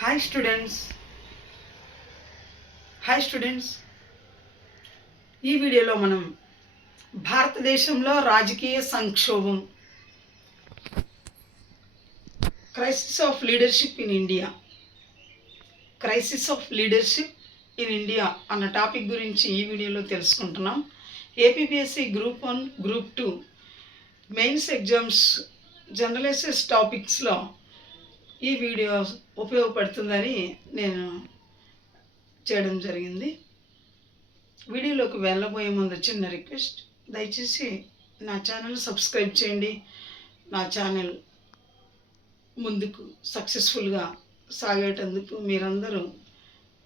Hi students ఈ వీడియోలో మనం భారతదేశంలో రాజకీయ సంక్షోభం, crisis of leadership in India అన్న టాపిక్ గురించి ఈ వీడియోలో తెలుసుకుంటున్నాం. APPSC group 1, group 2 mains exams general టాపిక్స్లో ఈ వీడియో ఉపయోగపడుతుందని నేను చేయడం జరిగింది. వీడియోలోకి వెళ్ళబోయే ముందు చిన్న రిక్వెస్ట్, దయచేసి నా ఛానల్ సబ్స్క్రైబ్ చేయండి. నా ఛానల్ ముందుకు సక్సెస్ఫుల్గా సాగేటందుకు మీరందరూ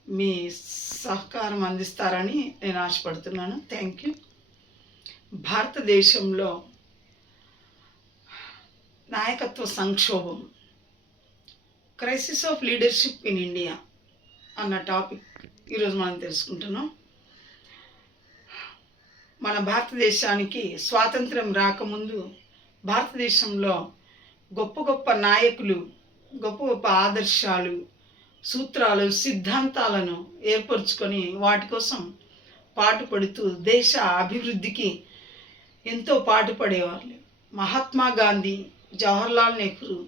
మీ సహకారం అందిస్తారని నేను ఆశపడుతున్నాను. Thank you. భారతదేశంలో నాయకత్వ సంక్షోభం, crisis of leadership in India అన్న టాపిక్ ఈరోజు మనం తెలుసుకుంటున్నాం. మన భారతదేశానికి స్వాతంత్రం రాకముందు భారతదేశంలో గొప్ప గొప్ప నాయకులు, గొప్ప గొప్ప ఆదర్శాలు, సూత్రాలు, సిద్ధాంతాలను ఏర్పరచుకొని వాటి కోసం పాటుపడుతూ దేశ అభివృద్ధికి ఎంతో పాటుపడేవాళ్ళు. మహాత్మా గాంధీ, జవహర్లాల్ నెహ్రూ,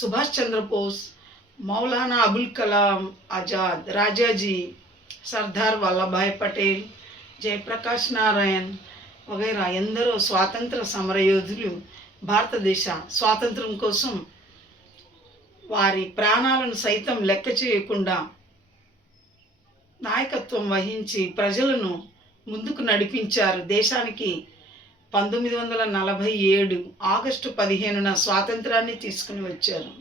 సుభాష్ చంద్రబోస్, మౌలానా అబుల్ కలాం ఆజాద్, రాజాజీ, సర్దార్ వల్లభాయ్ పటేల్, జయప్రకాష్ నారాయణ్ వగైరా ఎందరో స్వాతంత్ర సమరయోధులు భారతదేశ స్వాతంత్రం కోసం వారి ప్రాణాలను సైతం లెక్క చేయకుండా నాయకత్వం వహించి ప్రజలను ముందుకు నడిపించారు. దేశానికి 1947 ఆగస్టు 15న స్వాతంత్రాన్ని తీసుకుని వచ్చారు.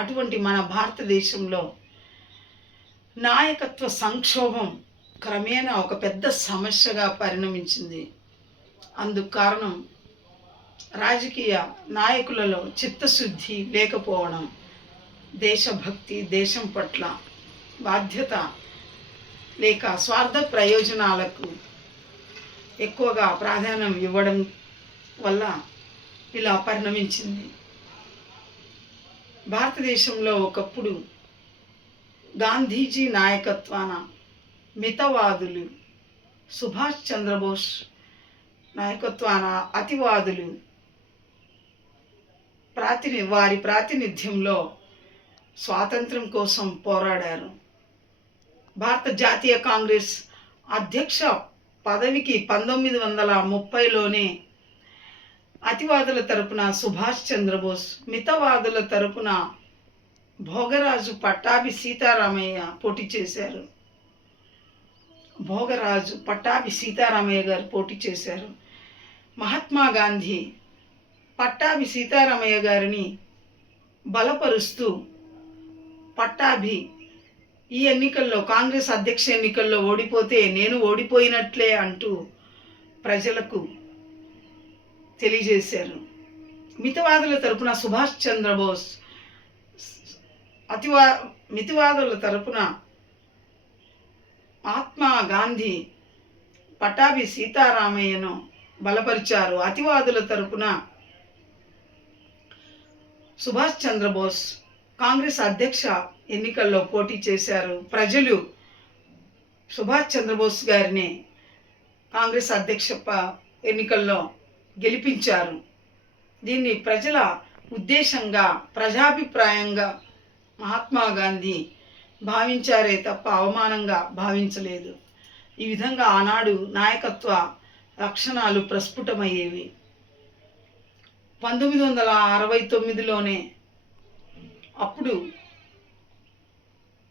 అటువంటి మన భారతదేశంలో నాయకత్వ సంక్షోభం క్రమేణా ఒక పెద్ద సమస్యగా పరిణమించింది. అందుకు కారణం రాజకీయ నాయకులలో చిత్తశుద్ధి లేకపోవడం, దేశభక్తి, దేశం పట్ల బాధ్యత లేక స్వార్థ ప్రయోజనాలకు ఎక్కువగా ప్రాధాన్యం ఇవ్వడం వల్ల ఇలా పరిణమించింది. భారతదేశంలో ఒకప్పుడు గాంధీజీ నాయకత్వాన మితవాదులు, సుభాష్ చంద్రబోస్ నాయకత్వాన అతివాదులు వారి ప్రాతినిధ్యంలో స్వాతంత్రం కోసం పోరాడారు. భారత జాతీయ కాంగ్రెస్ అధ్యక్ష పదవికి 1930లోనే అతివాదుల తరపున సుభాష్ చంద్రబోస్, మితవాదుల తరపున భోగరాజు పట్టాభి సీతారామయ్య పోటీ చేశారు. గారు పోటీ చేశారు. మహాత్మా గాంధీ పట్టాభి సీతారామయ్య గారిని బలపరుస్తూ పట్టాభి ఈ ఎన్నికల్లో, కాంగ్రెస్ అధ్యక్ష ఎన్నికల్లో ఓడిపోతే నేను ఓడిపోయినట్లే అంటూ ప్రజలకు తెలియజేశారు. మితవాదుల తరపున సుభాష్ చంద్రబోస్, మితవాదుల తరపున మహాత్మా గాంధీ పట్టాభి సీతారామయ్యను బలపరిచారు. అతివాదుల తరపున సుభాష్ చంద్రబోస్ కాంగ్రెస్ అధ్యక్ష ఎన్నికల్లో పోటీ చేశారు. ప్రజలు సుభాష్ చంద్రబోస్ గారిని కాంగ్రెస్ అధ్యక్ష ఎన్నికల్లో గెలిపించారు. దీన్ని ప్రజల ఉద్దేశంగా, ప్రజాభిప్రాయంగా మహాత్మా గాంధీ భావించారే తప్ప అవమానంగా భావించలేదు. ఈ విధంగా ఆనాడు నాయకత్వ లక్షణాలు ప్రస్ఫుటమయ్యేవి. 1969లోనే అప్పుడు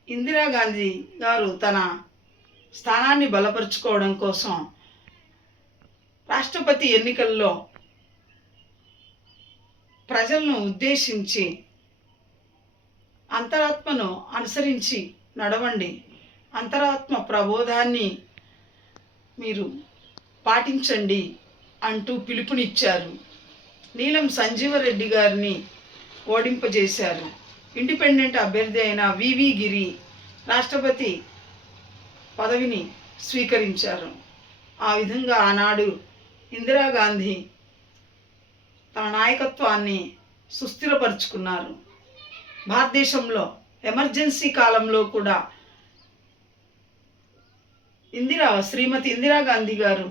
ఇందిరాగాంధీ గారు తన స్థానాన్ని బలపరుచుకోవడం కోసం రాష్ట్రపతి ఎన్నికల్లో ప్రజలను ఉద్దేశించి అంతరాత్మను అనుసరించి నడవండి, అంతరాత్మ ప్రబోధాన్ని మీరు పాటించండి అంటూ పిలుపునిచ్చారు. నీలం సంజీవరెడ్డి గారిని ఓడింపజేశారు. ఇండిపెండెంట్ అభ్యర్థి అయిన వివి గిరి రాష్ట్రపతి పదవిని స్వీకరించారు. ఆ విధంగా ఆనాడు ఇందిరాగాంధీ తన నాయకత్వాన్ని సుస్థిరపరుచుకున్నారు. భారతదేశంలో ఎమర్జెన్సీ కాలంలో కూడా శ్రీమతి ఇందిరాగాంధీ గారు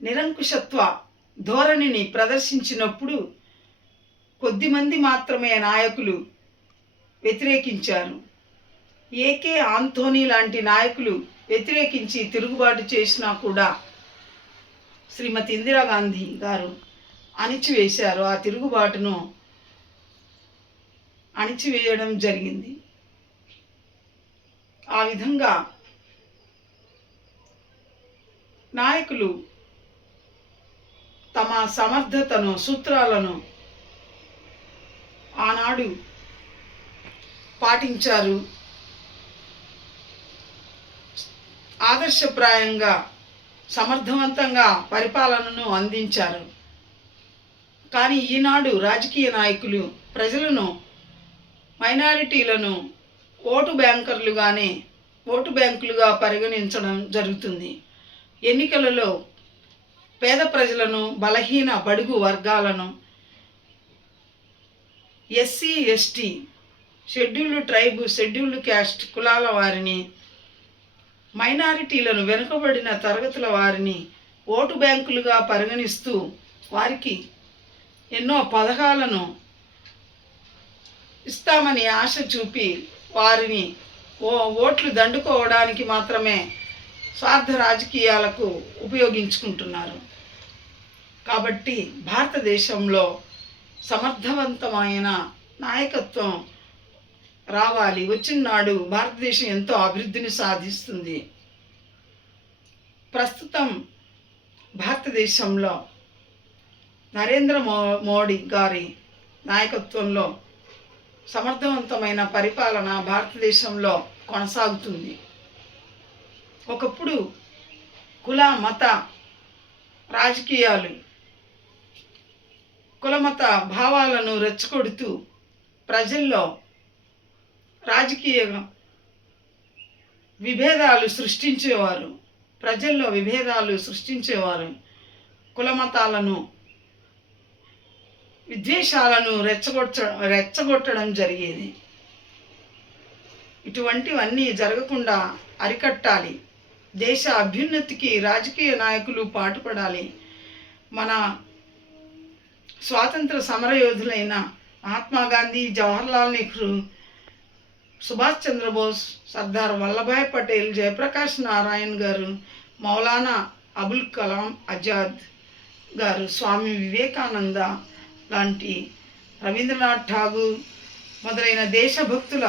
నిరంకుశత్వ ధోరణిని ప్రదర్శించినప్పుడు కొద్దిమంది మాత్రమే నాయకులు వ్యతిరేకించారు. ఏకే ఆంథోనీ లాంటి నాయకులు వ్యతిరేకించి తిరుగుబాటు చేసినా కూడా శ్రీమతి ఇందిరాగాంధీ గారు అణిచివేశారు. ఆ తిరుగుబాటును అణిచివేయడం జరిగింది. ఆ విధంగా నాయకులు తమ సమర్థతను, సూత్రాలను ఆనాడు పాటించారు. ఆదర్శప్రాయంగా సమర్థవంతంగా పరిపాలనను అందించారు. కానీ ఈనాడు రాజకీయ నాయకులు ప్రజలను, మైనారిటీలను ఓటు బ్యాంకులుగా పరిగణించడం జరుగుతుంది. ఎన్నికలలో పేద ప్రజలను, బలహీన బడుగు వర్గాలను, SC, ST, scheduled tribe, scheduled caste కులాల వారిని, మైనారిటీలను, వెనుకబడిన తరగతుల వారిని ఓటు బ్యాంకులుగా పరిగణిస్తూ వారికి ఎన్నో పథకాలను ఇస్తామని ఆశ చూపి వారిని ఓట్లు దండుకోవడానికి మాత్రమే స్వార్థ రాజకీయాలకు ఉపయోగించుకుంటున్నారు. కాబట్టి భారతదేశంలో సమర్థవంతమైన నాయకత్వం రావాలి. వచ్చిన నాడు భారతదేశం ఎంతో అభివృద్ధిని సాధిస్తుంది. ప్రస్తుతం భారతదేశంలో నరేంద్ర మోడీ గారి నాయకత్వంలో సమర్థవంతమైన పరిపాలన భారతదేశంలో కొనసాగుతుంది. ఒకప్పుడు కుల మత రాజకీయాలు, కులమత భావాలను రెచ్చగొడుతూ ప్రజల్లో రాజకీయ విభేదాలు సృష్టించేవారు. కులమతాలను, విద్వేషాలను రెచ్చగొట్టడం జరిగేది. ఇటువంటివన్నీ జరగకుండా అరికట్టాలి. దేశ అభ్యున్నతికి రాజకీయ నాయకులు పాటుపడాలి. మన స్వాతంత్ర సమరయోధులైన మహాత్మా గాంధీ, జవహర్లాల్ నెహ్రూ, సుభాష్ చంద్రబోస్, సర్దార్ వల్లభాయ్ పటేల్, జయప్రకాష్ నారాయణ్ గారు, మౌలానా అబుల్ కలాం ఆజాద్ గారు, స్వామి వివేకానంద లాంటి, రవీంద్రనాథ్ ఠాగూర్ మొదలైన దేశభక్తుల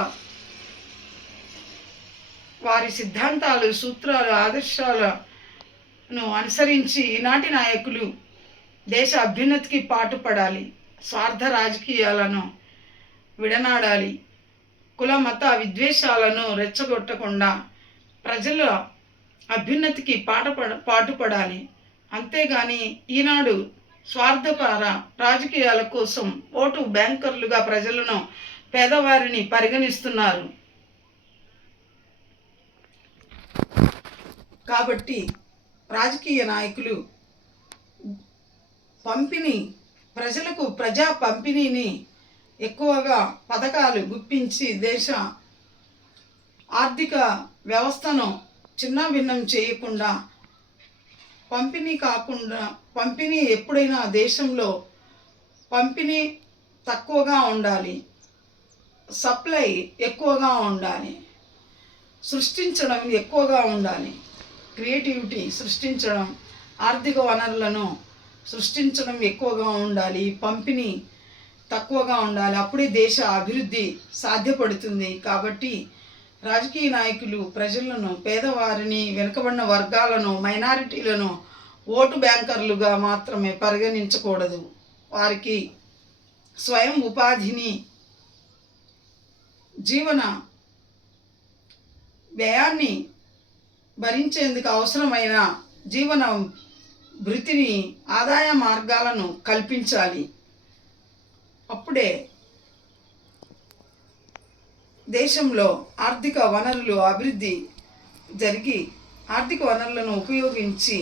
వారి సిద్ధాంతాలు, సూత్రాలు, ఆదర్శాలను అనుసరించి ఈనాటి నాయకులు దేశ అభ్యున్నతికి పాటుపడాలి. స్వార్థ రాజకీయాలను విడనాడాలి. కుల మత విద్వేషాలను రెచ్చగొట్టకుండా ప్రజల అభ్యున్నతికి పాటుపడాలి. అంతేగాని ఈనాడు స్వార్థపర రాజకీయాల కోసం ఓటు బ్యాంకర్లుగా ప్రజలను, పేదవారిని పరిగణిస్తున్నారు. కాబట్టి రాజకీయ నాయకులు ప్రజలకు ప్రజా పంపిణీని ఎక్కువగా పథకాలు గుప్పించి దేశ ఆర్థిక వ్యవస్థను చిన్నాభిన్నం చేయకుండా, పంపిణీ ఎప్పుడైనా దేశంలో పంపిణీ తక్కువగా ఉండాలి, సప్లై ఎక్కువగా ఉండాలి, సృష్టించడం ఎక్కువగా ఉండాలి. క్రియేటివిటీ సృష్టించడం, ఆర్థిక వనరులను సృష్టించడం ఎక్కువగా ఉండాలి, పంపిణీ తక్కువగా ఉండాలి. అప్పుడే దేశ అభివృద్ధి సాధ్యపడుతుంది. కాబట్టి రాజకీయ నాయకులు ప్రజలను, పేదవారిని, వెనుకబడిన వర్గాలను, మైనారిటీలను ఓటు బ్యాంకర్లుగా మాత్రమే పరిగణించకూడదు. వారికి స్వయం ఉపాధిని, జీవన వ్యయాన్ని భరించేందుకు అవసరమైన జీవన భృతిని, ఆదాయ మార్గాలను కల్పించాలి. అప్పుడే దేశంలో ఆర్థిక వనరులు అభివృద్ధి జరిగి, ఆర్థిక వనరులను ఉపయోగించి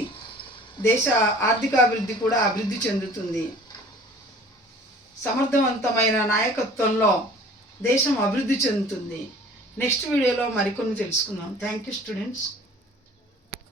దేశ ఆర్థికాభివృద్ధి కూడా అభివృద్ధి చెందుతుంది. సమర్థవంతమైన నాయకత్వంలో దేశం అభివృద్ధి చెందుతుంది. నెక్స్ట్ వీడియోలో మరికొన్ని తెలుసుకుందాం. Thank you students.